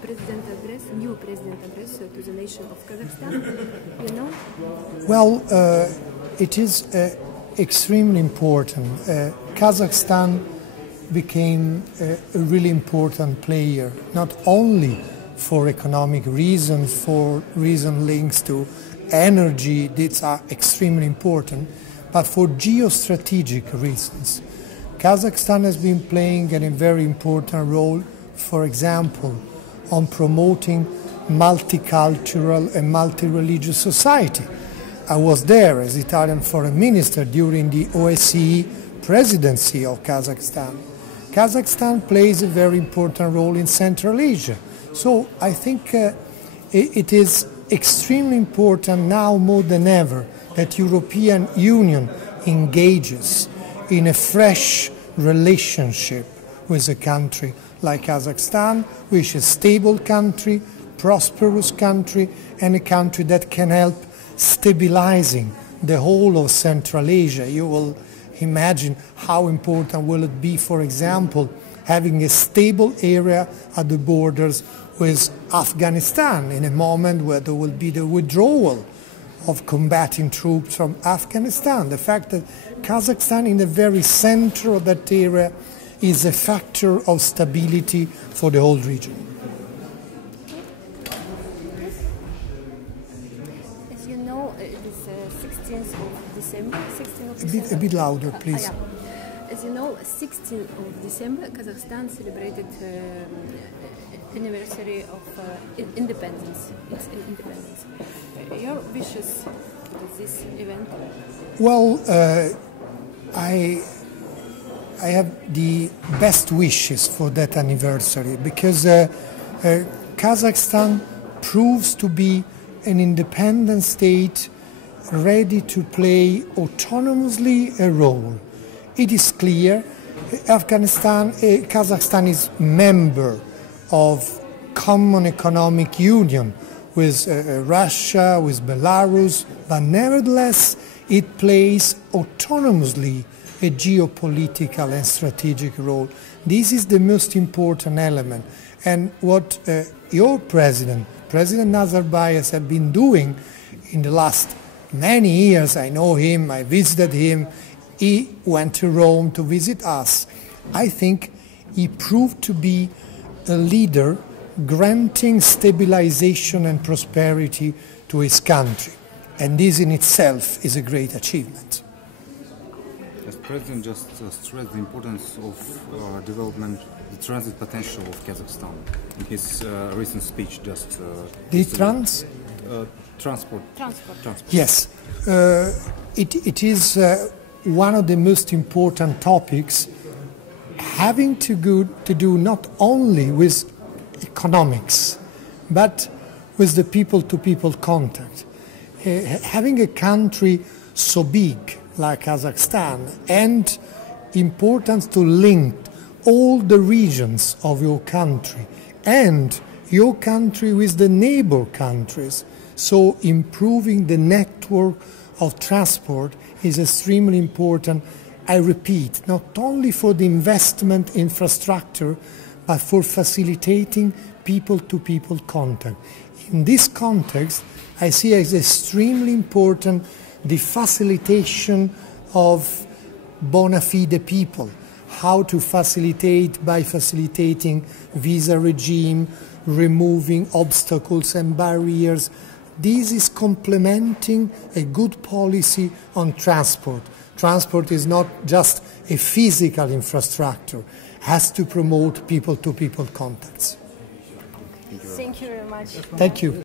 president address, new president address to the nation of Kazakhstan, you know? Well, it is extremely important. Kazakhstan became a really important player, not only for economic reasons, for reasons linked to energy, these are extremely important, but for geostrategic reasons. Kazakhstan has been playing a very important role, for example, on promoting multicultural and multi-religious society. I was there as Italian foreign minister during the OSCE presidency of Kazakhstan. Kazakhstan plays a very important role in Central Asia. So I think it is extremely important now more than ever that European Union engages in a fresh relationship with a country like Kazakhstan, which is a stable country, prosperous country, and a country that can help stabilizing the whole of Central Asia. You will imagine how important will it be, for example, having a stable area at the borders with Afghanistan in a moment where there will be the withdrawal of combating troops from Afghanistan. The fact that Kazakhstan in the very center of that area is a factor of stability for the whole region. As you know, it is 16th of December. 16th of December. A bit louder, please. Yeah. As you know, 16th of December, Kazakhstan celebrated anniversary of independence. Its independence. Your wishes for this event? Well, I have the best wishes for that anniversary because Kazakhstan proves to be an independent state ready to play autonomously a role. It is clear Kazakhstan is member of common economic union with Russia, with Belarus, but nevertheless it plays autonomously a geopolitical and strategic role. This is the most important element. And what your President Nazarbayev, has been doing in the last many years, I know him, I visited him, he went to Rome to visit us. I think he proved to be a leader granting stabilization and prosperity to his country. And this in itself is a great achievement. As President just stressed the importance of development, the transit potential of Kazakhstan in his recent speech just... Transport. Yes. It is one of the most important topics having to do not only with economics, but with the people-to-people contact. Having a country so big like Kazakhstan and important to link all the regions of your country and your country with the neighbor countries, so improving the network of transport is extremely important, I repeat, not only for the investment infrastructure, but for facilitating people-to-people contact. In this context, I see as extremely important the facilitation of bona fide people, how to facilitate by facilitating visa regime, removing obstacles and barriers. This is complementing a good policy on transport. Transport is not just a physical infrastructure, it has to promote people-to-people contacts. Thank you very much. Thank you.